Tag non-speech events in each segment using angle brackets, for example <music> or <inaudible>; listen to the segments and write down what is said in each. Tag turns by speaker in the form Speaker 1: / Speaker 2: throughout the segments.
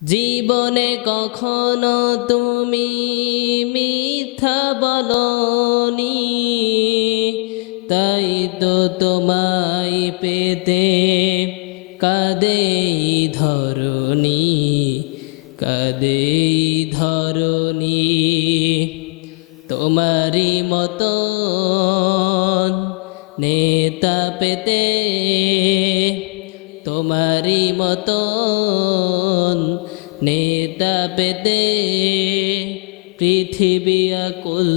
Speaker 1: জীবনে কখনো তুমি মিথ্যা বলনি, তাই তো তোমায় পেতে কাদেই ধরনি কাদেই ধরনি তোমারই মতো নেতা পেতে, তোমারই মতন নেতা পেতে পৃথিবী আকুল,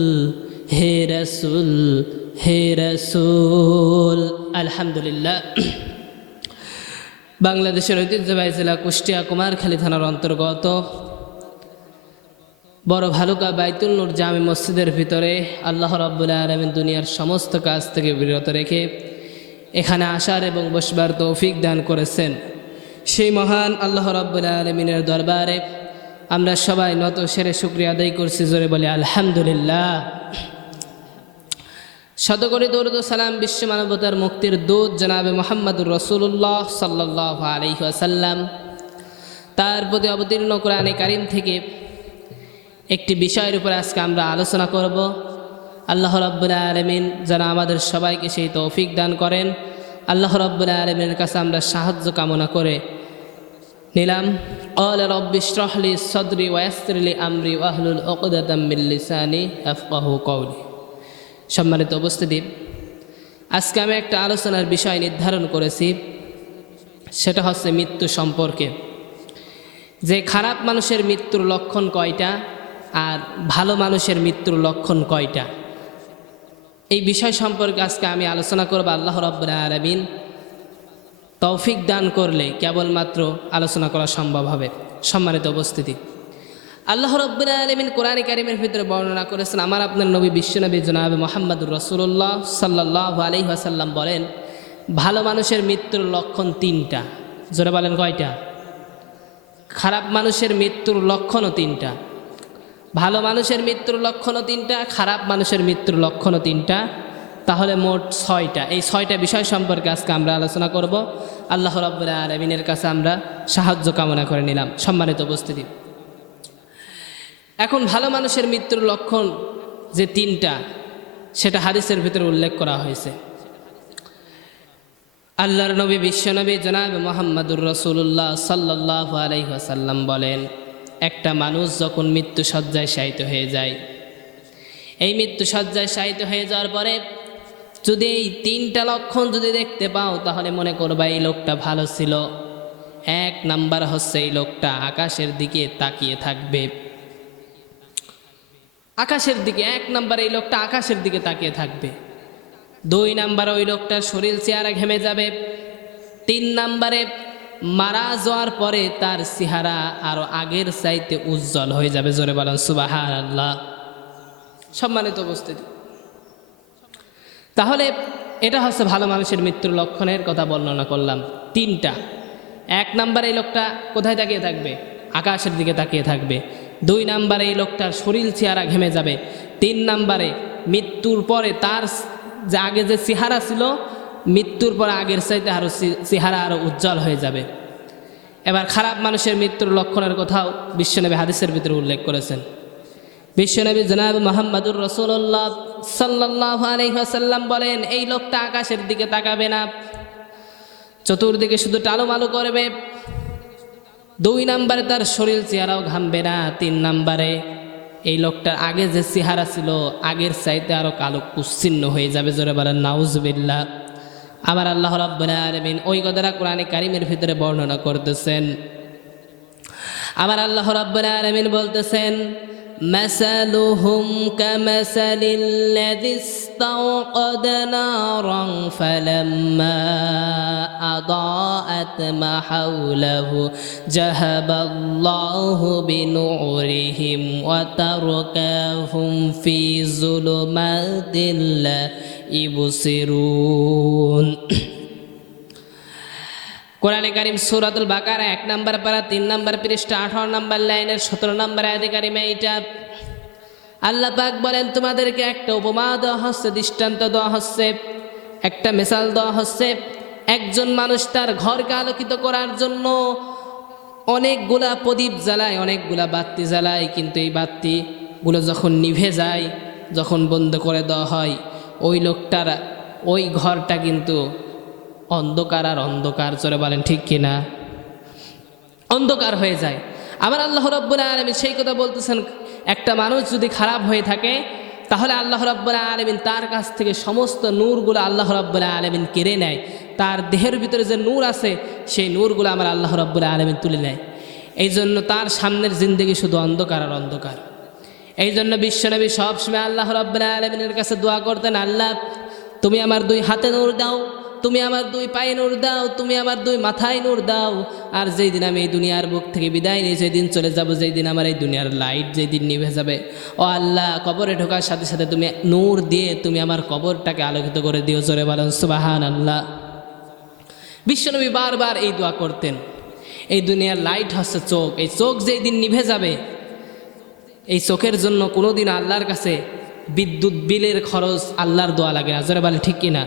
Speaker 1: হে রসুল হে রসুল। আলহামদুলিল্লাহ। বাংলাদেশের ঐতিহ্যবাহী জেলা কুষ্টিয়া কুমারখালী থানার অন্তর্গত বড় ভালুকা বাইতুল নূর জামে মসজিদের ভিতরে আল্লাহ রব্বুল্লাহ আলমিন দুনিয়ার সমস্ত কাজ থেকে বিরত রেখে এখানে আসার এবং বসবার তৌফিক দান করেছেন। সেই মহান আল্লাহ রব্বুল্লাহ আলমিনের দরবারে আমরা সবাই নত সেরে শুক্রিয়া আদায় করছি, জোরে বলে আলহামদুলিল্লাহ। শতকরি দৌরদ সালাম বিশ্ব মানবতার মুক্তির দূত জনাবে মোহাম্মদুর রসুল্লাহ সাল্লাহ আলহিহাসাল্লাম তার প্রতি অবতীর্ণ কোরআনে কারিম থেকে একটি বিষয়ের উপর আজকে আমরা আলোচনা করব। আল্লাহ রব্বুল্লাহ আলমিন যেন আমাদের সবাইকে সেই তৌফিক দান করেন। আল্লাহ রব্বুল্লাহ আলমিনের কাছে আমরা সাহায্য কামনা করে নিলাম। অল রব্বি শ্রহলি সদরি ওয়াসরলি আমরি ওয়াহলুল ওকদাতামিল্লিসানি আফকাহু কৌলি সম্মানিত উপস্থিতি, আজকে আমি একটা আলোচনার বিষয় নির্ধারণ করেছি, সেটা হচ্ছে মৃত্যু সম্পর্কে। যে খারাপ মানুষের মৃত্যুর লক্ষণ কয়টা আর ভালো মানুষের মৃত্যুর লক্ষণ কয়টা? এই বিষয় সম্পর্কে আজকে আমি আলোচনা করব আল্লাহ রব্বুল আলমিন তৌফিক দান করলে কেবলমাত্র আলোচনা করা সম্ভব হবে। সম্মানিত উপস্থিতি। আল্লাহ রব্বুল আলমিন কোরআন কারিমের ভিতরে বর্ণনা করেছেন, আমার আপনার নবী বিশ্বনবী জনাব মোহাম্মদুর রসুল্লাহ সাল্লাহ আলি আসাল্লাম বলেন, ভালো মানুষের মৃত্যুর লক্ষণ তিনটা। জোরে বলেন কয়টা? খারাপ মানুষের মৃত্যুর লক্ষণও তিনটা। ভালো মানুষের মৃত্যুর লক্ষণও তিনটা, খারাপ মানুষের মৃত্যুর লক্ষণও তিনটা। তাহলে মোট ছয়টা। এই ছয়টা বিষয় সম্পর্কে আজকে আমরা আলোচনা করব। আল্লাহ রব্বুল্লাহ আলমিনের কাছে আমরা সাহায্য কামনা করে নিলাম। সম্মানিত উপস্থিতি। এখন ভালো মানুষের মৃত্যুর লক্ষণ যে তিনটা, সেটা হাদিসের ভিতরে উল্লেখ করা হয়েছে। আল্লাহর নবী, বিশ্বনবী জনাব মোহাম্মদুর রসুল্লাহ সাল্লাহ আলাইসাল্লাম বলেন একটা মানুষ যখন মৃত্যু সজ্জায় শায়িত হয়ে যায়। এই মৃত্যু সজ্জায় শায়িত হয়ে যাওয়ার পরে যদি এই তিনটা লক্ষণ যদি দেখতে পাও, তাহলে মনে করবা এই লোকটা ভালো ছিল। এক নাম্বার হচ্ছে এই লোকটা আকাশের দিকে তাকিয়ে থাকবে। আকাশের দিকে, এক নাম্বার এই লোকটা আকাশের দিকে তাকিয়ে থাকবে। দুই নাম্বার ওই লোকটার শরীর চেহারা ঘেমে যাবে। তিন নাম্বারে মারা যাওয়ার পরে তার চেহারা আরও আগের চাইতে উজ্জ্বল হয়ে যাবে, জোরে বলেন সুবাহ আল্লাহ সম্মানিত উপস্থিতি। তাহলে এটা হচ্ছে ভালো মানুষের মৃত্যুর লক্ষণের কথা বর্ণনা করলাম। তিনটা। এক নাম্বারে এই লোকটা কোথায় তাকিয়ে থাকবে? আকাশের দিকে তাকিয়ে থাকবে। দুই নাম্বারে এই লোকটার শরীর, চেহারা ঘেমে যাবে। তিন নাম্বারে মৃত্যুর পরে তার যে আগে যে চেহারা ছিল মৃত্যুর পর আগের চাইতে আরও চেহারা আরও উজ্জ্বল হয়ে যাবে। এবার খারাপ মানুষের মৃত্যুর লক্ষণের কথাও বিশ্বনবী হাদিসের ভিতরে উল্লেখ করেছেন। বিশ্বনবী জনাব মোহাম্মদুর রসুল্লাহ সাল্লাহ আলহাসাল্লাম বলেন, এই লোকটা আকাশের দিকে তাকাবে না, চতুর্দিকে শুধু টালোমালো করবে, দুই নাম্বারে তার শরীর চেহারাও ঘামবে না, তিন নাম্বারে এই লোকটার আগে যে চেহারা ছিল, আগের চাইতে আরও কালো কুচ্ছিন্ন হয়ে যাবে। জোরে বলেন নাউজবিল্লা আবার আল্লাহ রাব্বুল আলামিন ওই কথাটা কোরআনে কারিমের ভিতরে বর্ণনা করতেছেন আবার আল্লাহ রাব্বুল আলামিন বলতেছেন مثلهم كمثل الذي استوقد نارا فلما أضاءت ما حوله ذهب الله بنورهم وتركهم في ظلمات لا ইবসিরুন। কোরআনে কারিম সুরাতুল বাকার এক নম্বর পারা, তিন নম্বর পৃষ্ঠা, আঠারো নম্বর লাইনের, সতেরো নম্বর আধিকারিমে এইটা। আল্লাহ পাক বলেন, তোমাদেরকে একটা উপমা দেওয়া হচ্ছে, দৃষ্টান্ত দেওয়া হচ্ছে, একটা মেসাল দেওয়া হচ্ছে। একজন মানুষ তার ঘরকে আলোকিত করার জন্য অনেকগুলা প্রদীপ জ্বালায়, অনেকগুলা বাতি জ্বালায়, কিন্তু এই বাতিগুলো যখন নিভে যায়, যখন বন্ধ করে দেওয়া হয় ওই লোকটার, ওই ঘরটা কিন্তু অন্ধকার আর অন্ধকার চলে বলেন, ঠিক কিনা অন্ধকার হয়ে যায়। আবার আল্লাহ রব্বুল আলমিন সেই কথা বলতেছেন, একটা মানুষ যদি খারাপ হয়ে থাকে, তাহলে আল্লাহ রব্বুল আলমিন তার কাছ থেকে সমস্ত নূরগুলো আল্লাহ রব্বুল আলমিন কেড়ে নেয়। তার দেহের ভিতরে যে নূর আছে, সেই নূরগুলো আমার আল্লাহ রব্বুল আলমিন তুলে নেয়। এই জন্য তার সামনের জিন্দগি শুধু অন্ধকার আর অন্ধকার। এই জন্য বিশ্বনবী সবসময় আল্লাহ রব্বুল আলমিনের কাছে দোয়া করতেন, আল্লাহ, তুমি আমার দুই হাতে নূর দাও, তুমি আমার দুই পায়ে নূর দাও, তুমি আমার দুই মাথায় নূর দাও। আর যেই দিন আমি এই দুনিয়ার বুক থেকে বিদায় নিয়ে যেই দিন চলে যাব, যেই দিন আমার এই দুনিয়ার লাইট যেই দিন নিভে যাবে। ও আল্লাহ, কবরে ঢোকার সাথে সাথে তুমি নূর দিয়ে তুমি আমার কবরটাকে আলোকিত করে দিও, জোরে বলেন সুবাহান আল্লাহ বিশ্বনবী বারবার এই দোয়া করতেন। এই দুনিয়ার লাইট হচ্ছে চোখ, এই চোখ যেই দিন নিভে যাবে এই চোখের জন্য কোনোদিন আল্লাহর কাছে বিদ্যুৎ বিলের খরচ আল্লাহর দোয়া লাগে না। জোরে বলে ঠিক কিনা?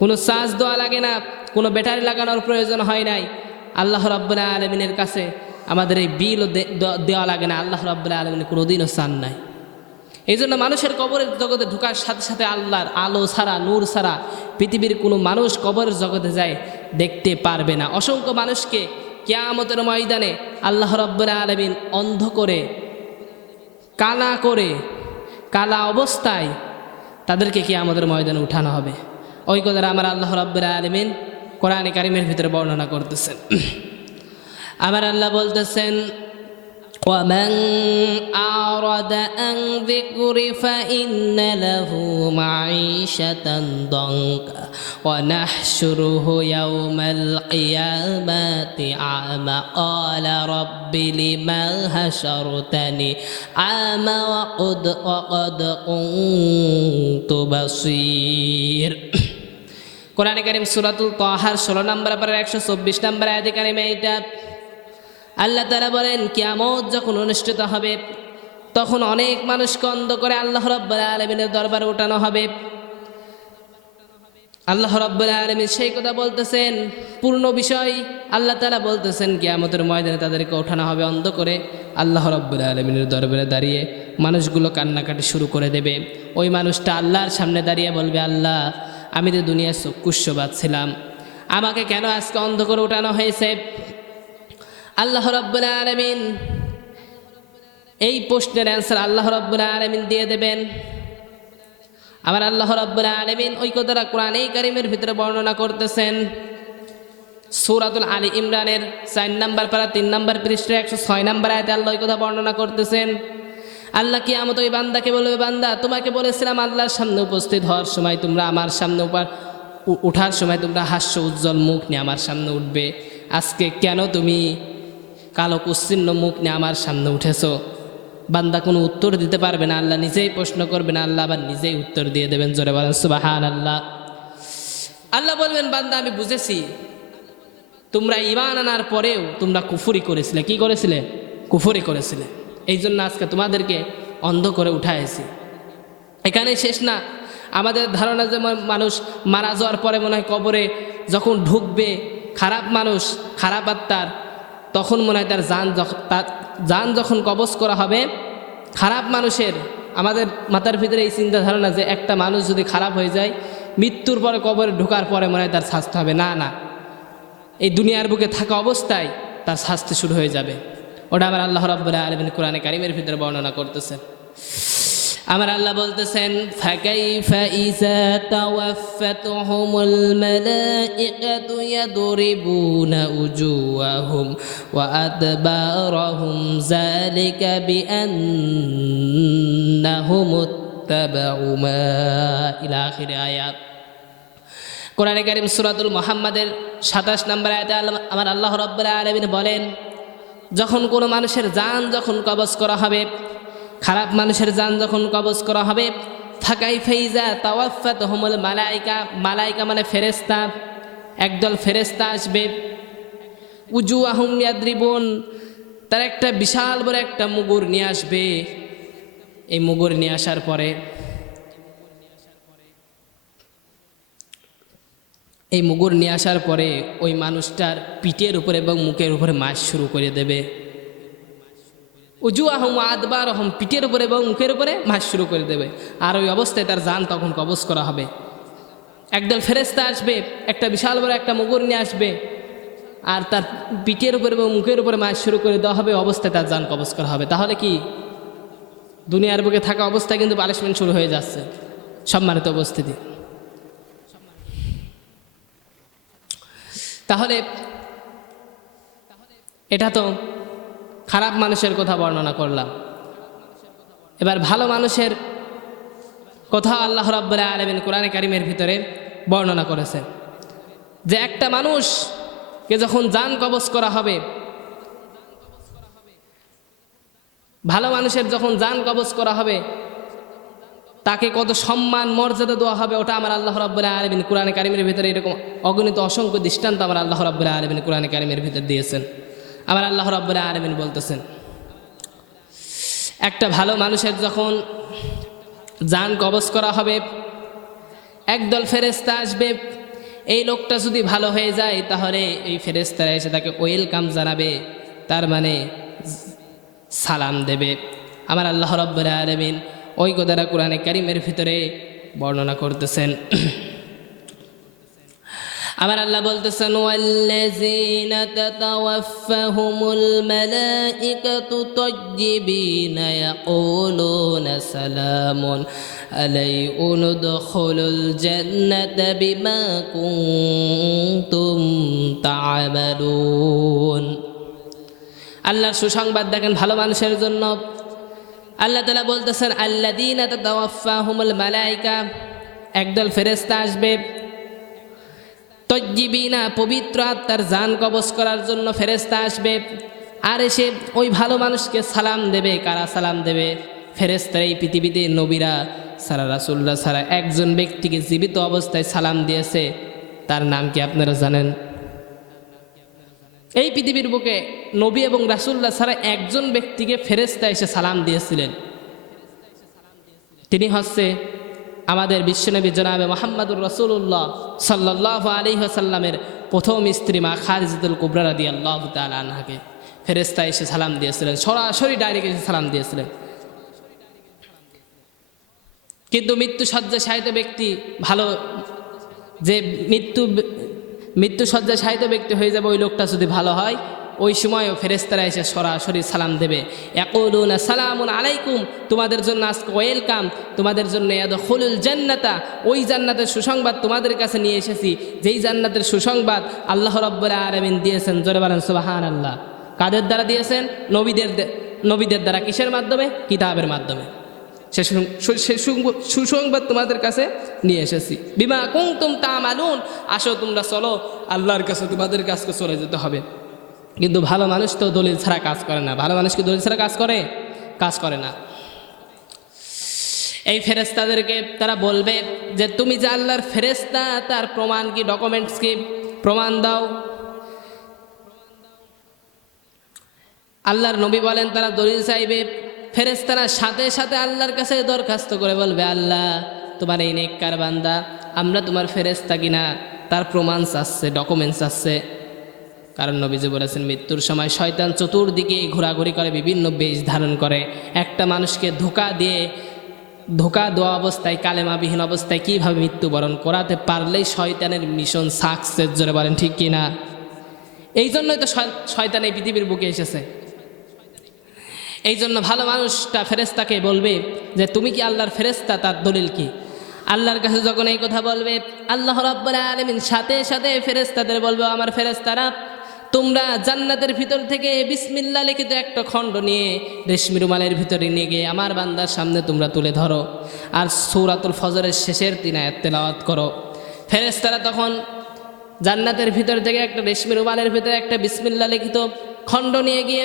Speaker 1: কোনো চার্জ দেওয়া লাগে না, কোনো ব্যাটারি লাগানোর প্রয়োজন হয় নাই। আল্লাহ রব্বুল্লাহ আলমিনের কাছে আমাদের এই বিলও দেওয়া লাগে না। আল্লাহ রব্বুল্লাহ আলমিন কোনোদিনও চান নাই। এই জন্য মানুষের কবরের জগতে ঢোকার সাথে সাথে আল্লাহর আলো ছাড়া, নূর ছাড়া পৃথিবীর কোনো মানুষ কবরের জগতে যায় দেখতে পারবে না। অসংখ্য মানুষকে কেয়ামতের ময়দানে আল্লাহ রব্বুল্লাহ আলমিন অন্ধ করে কালা করে, কালা অবস্থায় তাদেরকে কি আমাদের ময়দানে উঠানো হবে। ওই কথা আমার আল্লাহ রব্বের আলমিন কোরআনে কারিমের ভিতরে বর্ণনা করতেছেন। <clears throat> আমার আল্লাহ বলতেছেন ومن أعرض عن ذكري فإن له معيشة ضنكا ونحشره يوم القيامة أعمى قال رب لما حشرتني أعمى وقد وقد كنت بصير কোরআনে কারিম সুরাতুল তহার ষোলো নম্বর পরের একশো চব্বিশ নম্বর আয়াতে কারিমে এইটা আল্লাহ তারা বলেন, কিয়ামত যখন অনুষ্ঠিত হবে, তখন অনেক মানুষকে অন্ধ করে আল্লাহ রব্বুল আলমিনের দরবারে ওঠানো হবে। আল্লাহ রব্বুল আলমিন সেই কথা বলতেছেন, পূর্ণ বিষয় আল্লাহ তালা বলতেছেন, কিয়ামতের ময়দানে তাদেরকে ওঠানো হবে অন্ধ করে আল্লাহ রব্বুল আলমিনের দরবারে দাঁড়িয়ে মানুষগুলো কান্নাকাটি শুরু করে দেবে। ওই মানুষটা আল্লাহর সামনে দাঁড়িয়ে বলবে, আল্লাহ, আমি তো দুনিয়ার চক্ষুষ্যবাদ ছিলাম। আমাকে কেন আজকে অন্ধ করে ওঠানো হয়েছে? আল্লাহ রব্বুল আলমিন এই প্রশ্নের অ্যান্সার আল্লাহ রব্বুল আলমিন দিয়ে দেবেন। আবার আল্লাহ রব্বুল আলমিন ওই কথাটা কোরআন এই কারিমের ভিতরে বর্ণনা করতেছেন। সৌরাতুল আলী ইমরানের চার নাম্বার পারা, তিন নাম্বার পৃষ্ঠে, একশো ছয় নাম্বার আয়তে আল্লাহ ওই কথা বর্ণনা করতেছেন। আল্লাহ কি আমত ওই বান্দাকে বলবে, বান্দা, তোমাকে বলেছিলাম আল্লাহর সামনে উপস্থিত হওয়ার সময় তোমরা আমার সামনে উপার উঠার সময় তোমরা হাস্য উজ্জ্বল মুখ নিয়ে আমার সামনে উঠবে। আজকে কেন তুমি কালো কুচ্ছিন্ন মুখ নিয়ে আমার সামনে উঠেছো। বান্দা কোনো উত্তর দিতে পারবে না, আল্লাহ নিজেই প্রশ্ন করবে না আল্লাহ আবার নিজেই উত্তর দিয়ে দেবেন, জোরে বলেন সুবাহান আল্লাহ আল্লাহ বলবেন, বান্দা, আমি বুঝেছি, তোমরা ইমান আনার পরেও তোমরা কুফুরি করেছিলে। কি করেছিলে? কুফুরি করেছিলে। এই জন্য আজকে তোমাদেরকে অন্ধ করে উঠাইছি। এখানে শেষ না। আমাদের ধারণা যে মানুষ মারা যাওয়ার পরে মনে হয় কবরে যখন ঢুকবে, খারাপ মানুষ, খারাপ আত্মার তখন মনে হয় তার যান যান যখন কবজ করা হবে, খারাপ মানুষের, আমাদের মাথার ভিতরে এই চিন্তা ধারণা যে একটা মানুষ যদি খারাপ হয়ে যায়, মৃত্যুর পরে কবরে ঢোকার পরে মনে হয় তার শাস্তি হবে। না না। এই দুনিয়ার বুকে থাকা অবস্থায় তার শাস্তি শুরু হয়ে যাবে। ওটা আমার আল্লাহ রাব্বুল আলামিন কোরআনে কারিমের ভিতরে বর্ণনা করতেছেন আমার আল্লাহ বলতেছেন, ফাকাইফা ইযা তাওয়াফাতহুমুল মালাইকাতু ইয়াদরিবুনা উজুহাহুম ওয়া আদবারহুম কোরআনে কারিম সুরাতুল মোহাম্মদের সাতাশ নম্বর আয়তে আল্লাহ- আমার আল্লাহ রব্বুল আলমিন বলেন, যখন কোনো মানুষের যান যখন কবজ করা হবে খারাপ মানুষের যান যখন কবজ করা হবে, ফাঁকাই ফেইজা তাওয়াফাত হোমল মালাইকা মালাইকা মানে ফেরেস্তা একদল ফেরেস্তা আসবে। উজু আহম ইয়াদ্রিবন, তার একটা বিশাল বড় একটা মুগুর নিয়ে আসবে। এই মুগুর নিয়ে আসার পরে, এই মুগুর নিয়ে আসার পরে ওই মানুষটার পিঠের উপরে এবং মুখের উপরে মাছ শুরু করে দেবে। উজু আহম আদবার আহম পিঠের উপরে এবং মুখের উপরে মাছ শুরু করে দেবে। আর ওই অবস্থায় তার যান তখন কবজ করা হবে। একদল ফেরেস্তা আসবে, একটা বিশাল বড় একটা মুগুর নিয়ে আসবে। আর তার পিঠের উপরে এবং মুখের উপরে মাছ শুরু করে দেওয়া হবে, অবস্থায় তার যান কবজ করা হবে। তাহলে কি? দুনিয়ার বুকে থাকা অবস্থায় কিন্তু পানিশমেন্ট শুরু হয়ে যাচ্ছে। সম্মানিত উপস্থিতি। তাহলে এটা তো খারাপ মানুষের কথা বর্ণনা করলাম। এবার ভালো মানুষের কথা আল্লাহ রাব্বুল আলমিন কোরআনে কারিমের ভিতরে বর্ণনা করেছেন যে একটা মানুষকে যখন যান কবজ করা হবে, ভালো মানুষের যখন যান কবজ করা হবে, তাকে কত সম্মান, মর্যাদা দেওয়া হবে, ওটা আমার আল্লাহ রাব্বুল আলমিন কোরআনে কারিমের ভিতরে এরকম অগণিত, অসংখ্য দৃষ্টান্ত আমার আল্লাহ রাব্বুল আলমিন কোরআনে কারিমের ভিতরে দিয়েছেন। আমার আল্লাহ রাব্বুল আলমিন বলতেছেন, একটা ভালো মানুষের যখন যান কবজ করা হবে, একদল ফেরেস্তা আসবে, এই লোকটা যদি ভালো হয়ে যায়, তাহলে এই ফেরেস্তারা এসে তাকে ওয়েলকাম জানাবে, তার মানে সালাম দেবে। আমার আল্লাহ রব্বুল আলমিন ওই গোদারা কোরআনে কারিমের ভিতরে বর্ণনা করতেছেন। আমার আল্লাহ বলতেছেন ওয়াল্লাযীনা তাতাওয়াফাহুমুল মালাইকাতু তাজ্জিবিনা ইয়াকুলুনা সালামুন আলাইকুম উদখুলুল জান্নাতা বিমা কুনতুম তা'মালুন। আল্লাহর সুসংবাদ দেখেন ভালো মানুষের জন্য। আল্লাহ তালা বলতেছেন আল্লাদিন তাওয়াফাহুমুল মালাইকা, একদল ফেরেস্তা আসবে তজ্জিবিনা পবিত্র আত্মার জান কবজ করার জন্য ফেরেস্তা আসবে। আর এসে ওই ভালো মানুষকে সালাম দেবে। কারা সালাম দেবে? ফেরেস্তার এই পৃথিবীতে নবীরা, সারা রাসুল্লাহ সারা একজন ব্যক্তিকে জীবিত অবস্থায় সালাম দিয়েছে। তার নাম কি আপনারা জানেন? এই পৃথিবীর বুকে নবী এবং রাসুল্লাহ ছাড়া একজন ব্যক্তিকে ফেরেস্তা এসে সালাম দিয়েছিলেন। তিনি হচ্ছে আমাদের বিশ্বনবী জনাবে মোহাম্মদুর রসুল্লাহ সাল্লাহ আলী আসাল্লামের প্রথম স্ত্রী মা খারিজুল কুবরা রাদি আল্লাহ আনহাকে। ফেরেস্তা এসে সালাম দিয়েছিলেন, সরাসরি ডাইরেক্ট এসে সালাম দিয়েছিলেন। কিন্তু মৃত্যু সজ্জা সাহিত্য ব্যক্তি ভালো, যে মৃত্যু মৃত্যু সজ্জায় সাহিত্য ব্যক্তি হয়ে যাবে ওই লোকটা যদি ভালো হয় ওই সময়ও ফেরেস্তারা এসে সরাসরি সালাম দেবে। একলুন সালামুন আলাইকুম, তোমাদের জন্য আজকে ওয়েলকাম, তোমাদের জন্য এদ হলুল জান্নাতা। ওই জান্নাতের সুসংবাদ তোমাদের কাছে নিয়ে এসেছি। যেই জান্নাতের সুসংবাদ আল্লাহ রব্বুল আলমিন দিয়েছেন, জোরে বলেন সুবাহান আল্লাহ কাদের দ্বারা দিয়েছেন? নবীদের নবীদের দ্বারা কিসের মাধ্যমে? কিতাবের মাধ্যমে। সে সুসংবাদ তোমাদের কাছে নিয়ে এসেছি। বিমা কুমতুম তা মালুন আসো তোমরা চলো, আল্লাহর কাছে তোমাদের কাছকে চলে যেতে হবে। কিন্তু ভালো মানুষ তো দলিল ছাড়া কাজ করে না। ভালো মানুষ কি দলিল ছাড়া কাজ করে? কাজ করে না। এই ফেরেস্তাদেরকে তারা বলবে যে, তুমি যে আল্লাহর ফেরেস্তা তার প্রমাণ কি ডকুমেন্টস কি? প্রমাণ দাও। আল্লাহর নবী বলেন, তারা দলিল চাইবে। ফেরেস্তারা সাথে সাথে আল্লাহর কাছে দরখাস্ত করে বলবে, আল্লাহ, তোমার এই নেককার বান্দা, আমরা তোমার ফেরেস্তা কিনা। তার প্রমাণ চাচ্ছে ডকুমেন্টস আছে কারণ নবীজি বলেছেন, মৃত্যুর সময় শয়তান চতুর্দিকে ঘোরাঘুরি করে, বিভিন্ন বেশ ধারণ করে। একটা মানুষকে ধোকা দিয়ে, ধোকা দেওয়া অবস্থায়, কালেমাবিহীন অবস্থায় কীভাবে মৃত্যুবরণ করাতে পারলেই শয়তানের মিশন সাকসেস জোরে বলেন ঠিক কিনা এই জন্যই তো শয়তান এই পৃথিবীর বুকে এসেছে। এই জন্য ভালো মানুষটা ফেরেস্তাকে বলবে যে, তুমি কি আল্লাহর ফেরেস্তা তার দলিল কি? আল্লাহর কাছে যখন এই কথা বলবে, আল্লাহ রব্বুল আলমিন সাথে সাথে ফেরেস্তাদের বলবে আমার ফেরেস্তারা তোমরা জান্নাতের ভিতর থেকে বিসমিল্লা লিখিত একটা খণ্ড নিয়ে রেশমি রুমালের ভিতরে নিয়ে গিয়ে আমার বান্দার সামনে তোমরা তুলে ধরো। আর সৌরাতুল ফজরের শেষের দিনায় তেলাওয়াত করো। ফেরেস্তারা তখন জান্নাতের ভিতর থেকে একটা রেশমি রুমালের ভিতরে একটা বিসমিল্লা লিখিত খণ্ড নিয়ে গিয়ে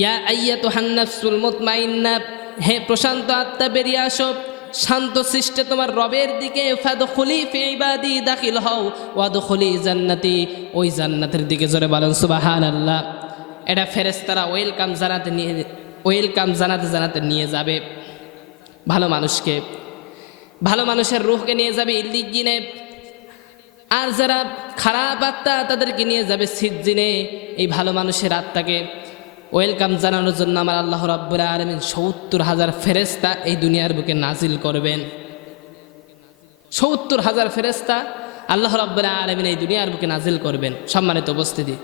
Speaker 1: ইয়া আইয়া তো হান্নাফসুল মুতমাইন্না, হে প্রশান্ত আত্মা, বেরিয়ে আসো। শান্ত সৃষ্টে তোমার রবের দিকে। দাখিল হও। ওয়াদখুলি জান্নাতি, ওই জান্নাতের দিকে জোরে বলেন সুবাহান আল্লাহ এটা ফেরেশতারা ওয়েলকাম জানাতে নিয়ে, ওয়েলকাম জানাতে জানাতে নিয়ে যাবে। ভালো মানুষকে, ভালো মানুষের রুহকে নিয়ে যাবে ইল্লিগিনে আর যারা খারাপ আত্মা, তাদেরকে নিয়ে যাবে সিজ্জিনে, এই ভালো মানুষের আত্মাকে। ওয়েলকাম জানানোর জন্য আমার আল্লাহ রব্বুল আলমিন সত্তর হাজার ফেরেস্তা এই দুনিয়ার বুকে নাজিল করবেন। সত্তর হাজার ফেরেস্তা আল্লাহ রব্বুল আলমিন এই দুনিয়ার বুকে নাজিল করবেন। সম্মানিত উপস্থিতি।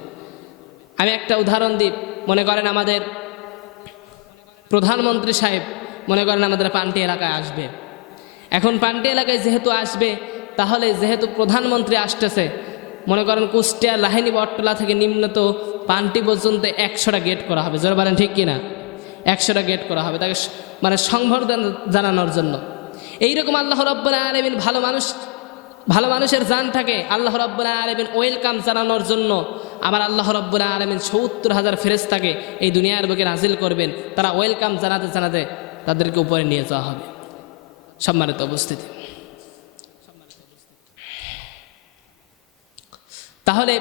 Speaker 1: আমি একটা উদাহরণ দিই। মনে করেন আমাদের প্রধানমন্ত্রী সাহেব, মনে করেন আমাদের পান্টি এলাকায় আসবে। এখন পান্টি এলাকায় যেহেতু আসবে, তাহলে যেহেতু প্রধানমন্ত্রী আসতেছে মনে করেন কুষ্টিয়া লাহিনী বটতলা থেকে নিম্নত পান্টি পর্যন্ত একশোটা গেট করা হবে। জোর বলেন, ঠিক কিনা? একশোটা গেট করা হবে তাকে মানে সংবর্ধনা জানানোর জন্য। এইরকম আল্লাহ রব্বুল্লাহ আলমিন ভালো মানুষ, ভালো মানুষের জানটাকে আল্লাহ রব্বুল্লাহ আলমিন ওয়েলকাম জানানোর জন্য আমার আল্লাহ রব্বুল্লাহ আলমিন সত্তর হাজার ফেরেস্তাকে এই দুনিয়ার বুকে নাজিল করবেন। তারা ওয়েলকাম জানাতে জানাতে তাদেরকে উপরে নিয়ে যাওয়া হবে। সম্মানিত উপস্থিতি। তাহলে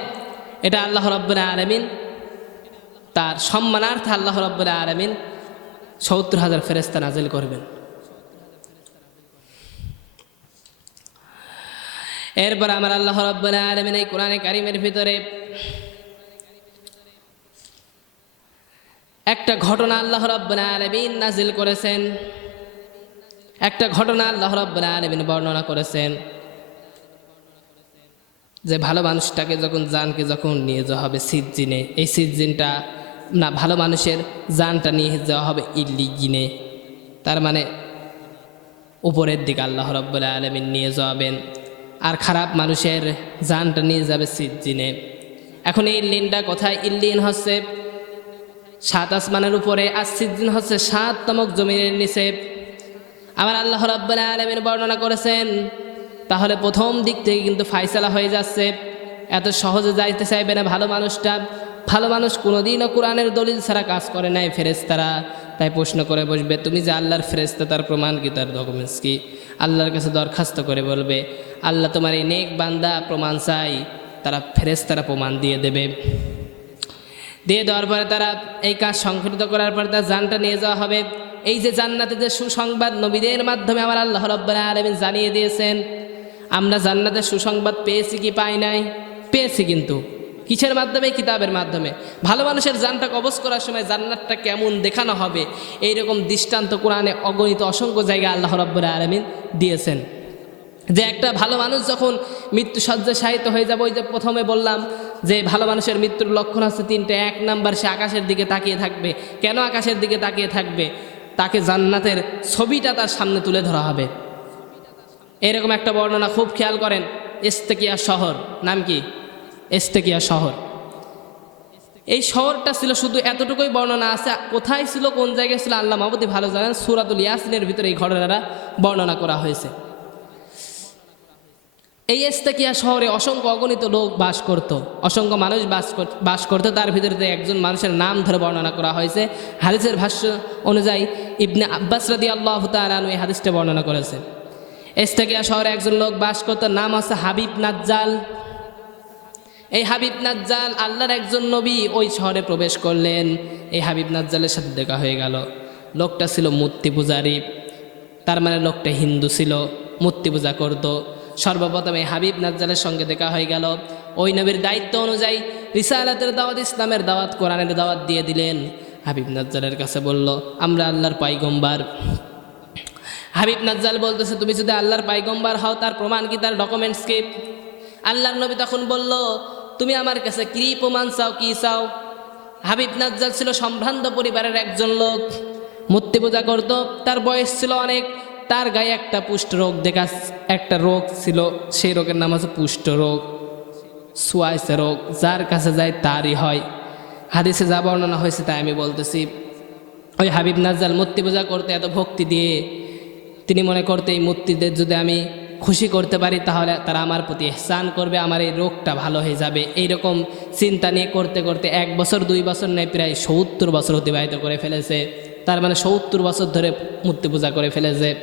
Speaker 1: এটা আল্লাহ রব্বুল আলমিন, তার সম্মানার্থে আল্লাহ রব্বুল আলমিন সত্তর হাজার ফেরেস্তা নাজিল করবেন। এরপর আমার আল্লাহ রব্বুল আলমিন এই কোরআনে কারিমের ভিতরে একটা ঘটনা আল্লাহ রব্বুল আলমিন নাজিল করেছেন। একটা ঘটনা আল্লাহ রব্বুল আলমিন বর্ণনা করেছেন। যে ভালো মানুষটাকে যখন জানকে যখন নিয়ে যাওয়া হবে সিজ্জিনে, এই সিজ্জিনটা না, ভালো মানুষের জানটা নিয়ে যাওয়া হবে ইল্লিগিনে। তার মানে উপরের দিকে আল্লাহ রব্বুল্লাহ আলমিন নিয়ে যাবেন। আর খারাপ মানুষের জানটা নিয়ে যাবে সিজ্জিনে। এখন এই ইল্লিনটা কোথায়? ইল্লিন হচ্ছে সাত আসমানের উপরে, আর সিজ্জিন হচ্ছে সাত তমক জমিনের নিচে। আমার আল্লাহ রাব্বুল আলামিন বর্ণনা করেছেন তাহলে প্রথম দিক থেকে কিন্তু ফাইসালা হয়ে যাচ্ছে। এত সহজে যাইতে চাইবে না ভালো মানুষটা। ভালো মানুষ কোনোদিনও কোরআনের দলিল ছাড়া কাজ করে নাই ফেরেস্তারা তাই প্রশ্ন করে বসবে, তুমি যে আল্লাহর ফেরেস্তা তার প্রমাণ কি, তার ডকুমেন্টস কি? আল্লাহর কাছে দরখাস্ত করে বলবে, আল্লাহ তোমার এই নেক বান্দা প্রমাণ চাই, তারা ফেরেস্তারা প্রমাণ দিয়ে দেবে। দিয়ে দেওয়ার পরে তারা এই কাজ সংঘটিত করার পরে তার জানটা নিয়ে যাওয়া হবে। এই যে জান্নাতে যে সুসংবাদ নবীদের মাধ্যমে আমার আল্লাহ রব্বুল আলমিন জানিয়ে দিয়েছেন আমরা জান্নাতের সুসংবাদ পেয়েছি কি পাই নাই? পেয়েছি কিন্তু। কিসের মাধ্যমে? কিতাবের মাধ্যমে। ভালো মানুষের জানটা কবজ করার সময় জান্নাতটা কেমন দেখানো হবে? এইরকম দৃষ্টান্ত কোরআনে অগণিত অসংখ্য জায়গায় আল্লাহ রব্বুল আলমিন দিয়েছেন। যে একটা ভালো মানুষ যখন মৃত্যু সাহিত্য হয়ে যাবে, ওই যে প্রথমে বললাম যে ভালো মানুষের মৃত্যুর লক্ষণ আছে তিনটে। এক নাম্বার সে আকাশের দিকে তাকিয়ে থাকবে। কেন আকাশের দিকে তাকিয়ে থাকবে? তাকে জান্নাতের ছবিটা তার সামনে তুলে ধরা হবে। এরকম একটা বর্ণনা খুব খেয়াল করেন, এস্তেকিয়া শহর। নাম কি? এস্তেকিয়া শহর। এই শহরটা ছিল শুধু এতটুকুই বর্ণনা আছে, কোথায় ছিল, কোন জায়গায় ছিল, আল্লাহ মাহবুদি ভালো জানেন, সুরাতুল ইয়াসিনের ভিতরে এই ঘটনাটা বর্ণনা করা হয়েছে। এই এস্তাকিয়া শহরে অসংখ্য অগণিত লোক বাস করত, অসংখ্য মানুষ বাস বাস করতো, তার ভিতরে একজন মানুষের নাম ধরে বর্ণনা করা হয়েছে। হাদিসের ভাষ্য অনুযায়ী ইবনে আব্বাস রাদি আল্লাহ তালু এই হাদিসটা বর্ণনা করেছে এস্তাকিয়া শহরে একজন লোক বাস করতো, নাম আছে হাবিব নাজ্জাল। এই হাবিব নাজ্জাল আল্লাহর একজন নবী, ওই শহরে প্রবেশ করলেন। এই হাবিব নাজ্জালের সাথে দেখা হয়ে গেল। লোকটা ছিল মূর্তি পূজারি, তার মানে লোকটা হিন্দু ছিল, মূর্তি পূজা করত। সর্বপ্রথম এই হাবিব নাজ্জালের সঙ্গে দেখা হয়ে গেল। ওই নবীর দায়িত্ব অনুযায়ী রিসালাতের দাওয়াত, ইসলামের দাওয়াত, কোরআনের দাওয়াত দিয়ে দিলেন। হাবিব নাজ্জালের কাছে বলল, আমরা আল্লাহর পাইগম্বার হাবিব নাজ্জাল বলতেছে, তুমি যদি আল্লাহর পাইগম্বার হও, তার প্রমাণ কি? তার ডকুমেন্টস কি? আল্লাহর নবী তখন বলল, তুমি আমার কাছে কি প্রমাণ চাও, কি চাও? হাবিব নাজ্জাল ছিল সম্ভ্রান্ত পরিবারের একজন লোক। মূর্তি পূজা করত, তার বয়স ছিল অনেক, তার গায়ে একটা পুষ্ট রোগ দেখা, একটা রোগ ছিল, সেই রোগের নাম হচ্ছে পুষ্ট রোগ সুয়াইসে রোগ, যার কাছে যায় তারই হয়। হাদিসে যা বর্ণনা হয়েছে তাই আমি বলতেছি। ওই হাবিব নাজ্জাল মূর্তি পূজা করতে এত ভক্তি দিয়ে তিনি মনে করতে এই মূর্তিদের যদি আমি খুশি করতে পারি, তাহলে তারা আমার প্রতি স্নান করবে, আমার এই রোগটা ভালো হয়ে যাবে। এই রকম চিন্তা নিয়ে করতে করতে এক বছর, দুই বছর নেয়, প্রায় সত্তর বছর অতিবাহিত করে ফেলেছে। তার মানে সত্তর বছর ধরে মূর্তি পূজা করে ফেলেছে।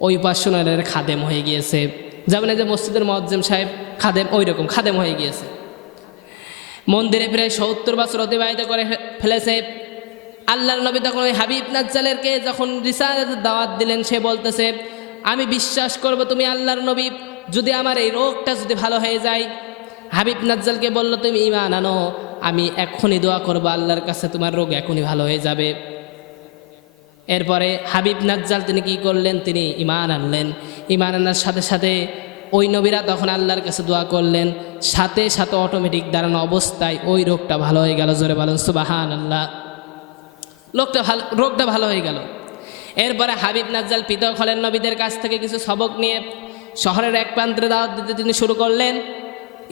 Speaker 1: ওই উপাসনের খাদেম হয়ে গিয়েছে। যেমন যে মসজিদের মজ্জেম সাহেব, খাদেম ওই রকম খাদেম হয়ে গিয়েছে। মন্দিরে প্রায় সত্তর বছর অতিবাহিত করে ফেলেছে। আল্লাহর নবী তখন ওই হাবিব নাজ্জালেরকে যখন রিসালাতের দাওয়াত দিলেন, সে বলতেছে, আমি বিশ্বাস করব তুমি আল্লাহর নবী, যদি আমার এই রোগটা যদি ভালো হয়ে যায়। হাবিব নাজ্জালকে বলল, তুমি ইমান আনো, আমি এখনই দোয়া করব, আল্লাহর কাছে তোমার রোগ এখনই ভালো হয়ে যাবে। এরপরে হাবিব নাজ্জাল তিনি কি করলেন, তিনি ইমান আনলেন। ইমান আনার সাথে সাথে ওই নবীরা তখন আল্লাহর কাছে দোয়া করলেন, সাথে সাথে অটোমেটিক দাঁড়ানো অবস্থায় ওই রোগটা ভালো হয়ে গেল। জোরে বলেন সুবাহান আল্লাহ লোকটা ভালো, রোগটা ভালো হয়ে গেল। এরপরে হাবিব নাজ্জাল পৃথক হলেন নবীদের কাছ থেকে কিছু সবক নিয়ে শহরের এক প্রান্তে দাওয়াত দিতে তিনি শুরু করলেন,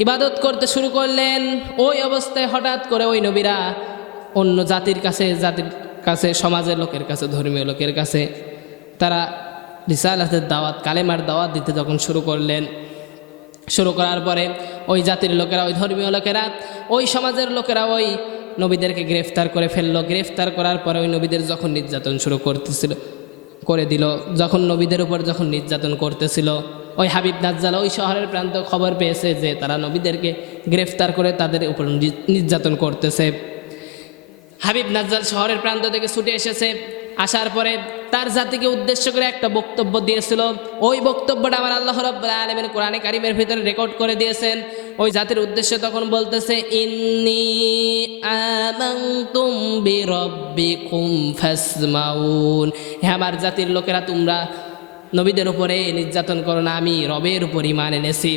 Speaker 1: ইবাদত করতে শুরু করলেন। ওই অবস্থায় হঠাৎ করে ওই নবীরা অন্য জাতির কাছে জাতির কাছে, সমাজের লোকের কাছে, ধর্মীয় লোকের কাছে তারা রিসালাতের দাওয়াত, কালেমার দাওয়াত দিতে যখন শুরু করলেন, শুরু করার পরে ওই জাতির লোকেরা, ওই ধর্মীয় লোকেরা, ওই সমাজের লোকেরা ওই নবীদেরকে গ্রেফতার করে ফেলল। গ্রেফতার করার পরে ওই নবীদের যখন নির্যাতন শুরু করতেছিল, করে দিল। যখন নবীদের উপর যখন নির্যাতন করতেছিল, ওই হাবিব নাজ্জাল ওই শহরের প্রান্ত খবর পেয়েছে যে তারা নবীদেরকে গ্রেফতার করে তাদের উপর নির্যাতন করতেছে। হাবিব নাজ্জাল শহরের প্রান্ত থেকে ছুটে এসেছে। আসার পরে তার জাতিকে উদ্দেশ্য করে একটা বক্তব্য দিয়েছিল। ওই বক্তব্যটা আমার আল্লাহ রব্বুল আলমের কোরআনে কারিমের ভিতরে রেকর্ড করে দিয়েছেন। ওই জাতির উদ্দেশ্যে তখন বলতেছে, ইন্নি আমানতুম বিরব্বিকুম ফাসমাউন। হে আমার জাতির লোকেরা, তোমরা নবীদের উপরে নির্যাতন করো না, আমি রবের উপর ইমান এনেছি।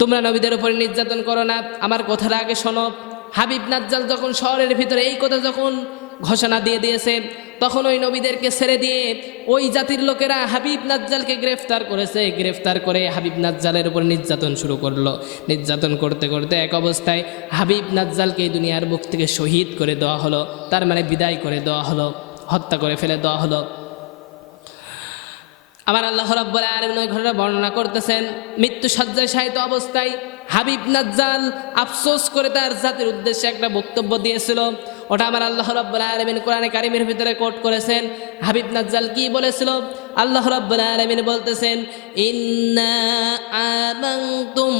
Speaker 1: তোমরা নবীদের উপরে নির্যাতন করো না। আমার কথাটা আগে শোনো। হাবিব নাজ্জাল যখন শহরের ভিতরে, এই কথা যখন ঘোষণা দিয়ে দিয়েছে। তখন ওই নবীদেরকে ছেড়ে দিয়ে ওই জাতির লোকেরা হাবিব নাজ্জালকে গ্রেফতার করেছে। গ্রেফতার করে হাবিব নাজ্জালের উপর নির্যাতন শুরু করল। নির্যাতন করতে করতে এক অবস্থায় হাবিব নাজ্জালকে এই দুনিয়ার বুক থেকে শহীদ করে দেওয়া হলো। তার মানে বিদায় করে দেওয়া হলো, হত্যা করে ফেলে দেওয়া হলো। আমার আল্লাহ রাব্বুল আলামিন ওই ঘটনা বর্ণনা করতেছেন। মৃত্যু সজ্জায় শায়িত অবস্থায় হাবিব নাজ্জাল আফসোস করে তার জাতির উদ্দেশ্যে একটা বক্তব্য দিয়েছিল। ওটা আমার আল্লাহ রাব্বুল আলামিন কোরআনে কারিমের ভিতরে কোট করেছেন। হাবিব নাজ্জাল কি বলেছিল? আল্লাহ রাব্বুল আলামিন বলতেছেন, ইন্না আমানতুম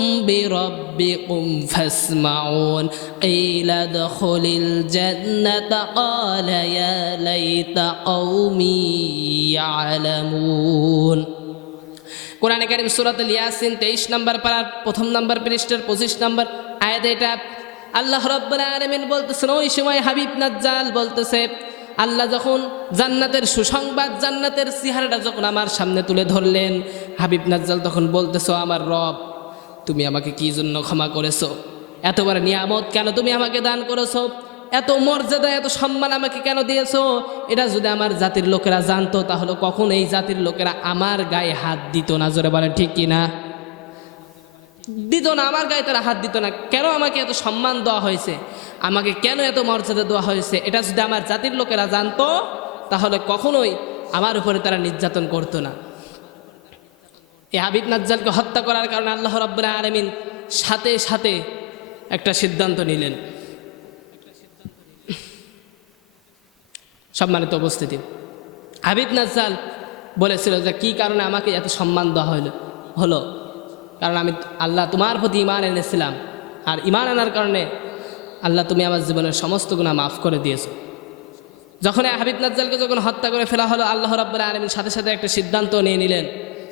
Speaker 1: কোরআনে কারিম সুরাত ইয়াসিন তেইশ নম্বর পাড়ার প্রথম নম্বর পৃষ্ঠের পঁচিশ নম্বর আয়াত এটা আল্লাহ রব্বুল আলামিন বলতেছেন, ওই সময় হাবিব নাজ্জাল বলতেছে, আল্লাহ যখন জান্নাতের সুসংবাদ, জান্নাতের চেহারাটা যখন আমার সামনে তুলে ধরলেন, হাবিব নাজ্জাল তখন বলতেছো, আমার রব, তুমি আমাকে কি জন্য ক্ষমা করেছ? এতবার নিয়ামত কেন তুমি আমাকে দান করেছ? এত মর্যাদা, এত সম্মান আমাকে কেন দিয়েছ? এটা যদি আমার জাতির লোকেরা জানতো, তাহলে কখন এই জাতির লোকেরা আমার গায়ে হাত দিত না। জোরে বলেন, ঠিক কি না দিত না, আমার গায়ে তারা হাত দিত না। কেন আমাকে এত সম্মান দেওয়া হয়েছে? আমাকে কেন এত মর্যাদা দেওয়া হয়েছে? এটা যদি আমার জাতির লোকেরা জানতো, তাহলে কখনোই আমার উপরে তারা নির্যাতন করতো না। এই হাবিব নাজ্জালকে হত্যা করার কারণে আল্লাহ রব্বুল আলমিন সাথে সাথে একটা সিদ্ধান্ত নিলেন। সম্মানিত উপস্থিতি। হাবিব নাজ্জাল বলেছিল যে, কী কারণে আমাকে এত সম্মান দেওয়া হলো হলো? কারণ আমি আল্লাহ তোমার প্রতি ইমান এনেছিলাম। আর ইমান আনার কারণে আল্লাহ তুমি আমার জীবনের সমস্ত গুণা মাফ করে দিয়েছ। যখন হাবিব নাজ্জালকে যখন হত্যা করে ফেলা হলো, আল্লাহ রাব্বুল আলমিন সাথে সাথে একটা সিদ্ধান্ত নিয়ে নিলেন।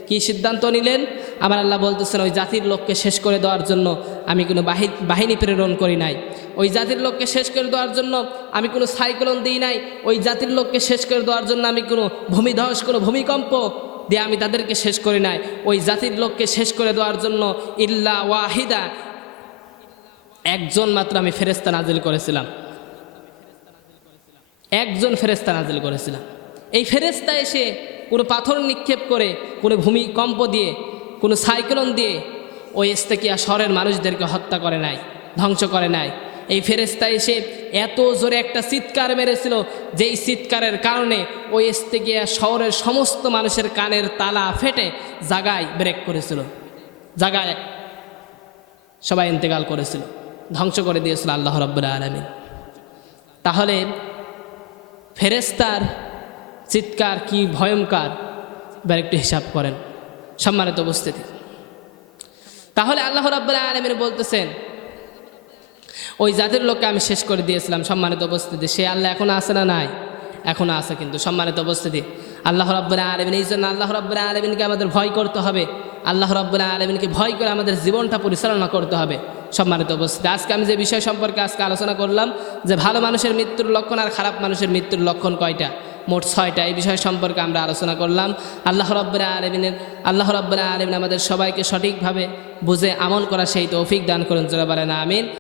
Speaker 1: কি সিদ্ধান্ত নিলেন? আমার আল্লাহ বলতেছেন, ওই জাতির লোককে শেষ করে দেওয়ার জন্য আমি কোনো বাহি, বাহিনী প্রেরণ করি নাই। ওই জাতির লোককে শেষ করে দেওয়ার জন্য আমি কোনো সাইক্লোন দিই নাই। ওই জাতির লোককে শেষ করে দেওয়ার জন্য আমি কোনো ভূমিধস, কোনো ভূমিকম্প দিয়ে আমি তাদেরকে শেষ করি নাই। ওই জাতির লোককে শেষ করে দেওয়ার জন্য ইল্লা ওয়াহিদা, একজন মাত্র আমি ফেরেস্তা নাজিল করেছিলাম। একজন ফেরেস্তা নাজিল করেছিলাম। এই ফেরেস্তা এসে কোনো পাথর নিক্ষেপ করে, কোনো ভূমিকম্প দিয়ে, কোনো সাইক্লোন দিয়ে ওই ইস্তেকিয়া শহরের মানুষদেরকে হত্যা করে নাই, ধ্বংস করে নাই। এই ফেরেস্তা এসে এত জোরে একটা চিৎকার মেরেছিল, যেই চিৎকারের কারণে ওই গিয়া শহরের সমস্ত মানুষের কানের তালা ফেটে জাগায় ব্রেক করেছিল, জাগায় সবাই ইন্তেকাল করেছিল, ধ্বংস করে দিয়েছিল আল্লাহ রব্বুল আলমিন। তাহলে ফেরেস্তার চিৎকার কি ভয়ঙ্কর এবার একটু হিসাব করেন, সম্মানিত উপস্থিতি। তাহলে আল্লাহ রাব্বুল আলমিন বলতেছেন ওই জাতির লোককে আমি শেষ করে দিয়েছিলাম সম্মানিত উপস্থিতি। সে আল্লাহ এখন আসে না নাই? এখনও আছে কিন্তু, সম্মানিত উপস্থিতি। আল্লাহ রাব্বুল আলমিন, এই জন্য আল্লাহ রাব্বুল আলমিনকে আমাদের ভয় করতে হবে। আল্লাহ রাব্বুল আলমিনকে ভয় করে আমাদের জীবনটা পরিচালনা করতে হবে, সম্মানিত উপস্থিতি। আজকে আমি যে বিষয় সম্পর্কে আজকে আলোচনা করলাম, যে ভালো মানুষের মৃত্যুর লক্ষণ আর খারাপ মানুষের মৃত্যুর লক্ষণ কয়টা? মোট ছয়টা। এই বিষয় সম্পর্কে আমরা আলোচনা করলাম। আল্লাহ রব্বুল্লাহ আলমিনের, আল্লাহ রব্বুল্লাহ আলমিন আমাদের সবাইকে সঠিকভাবে বুঝে আমল করা সেই তৌফিক দান করুন, জোরা বলেন, আমিন।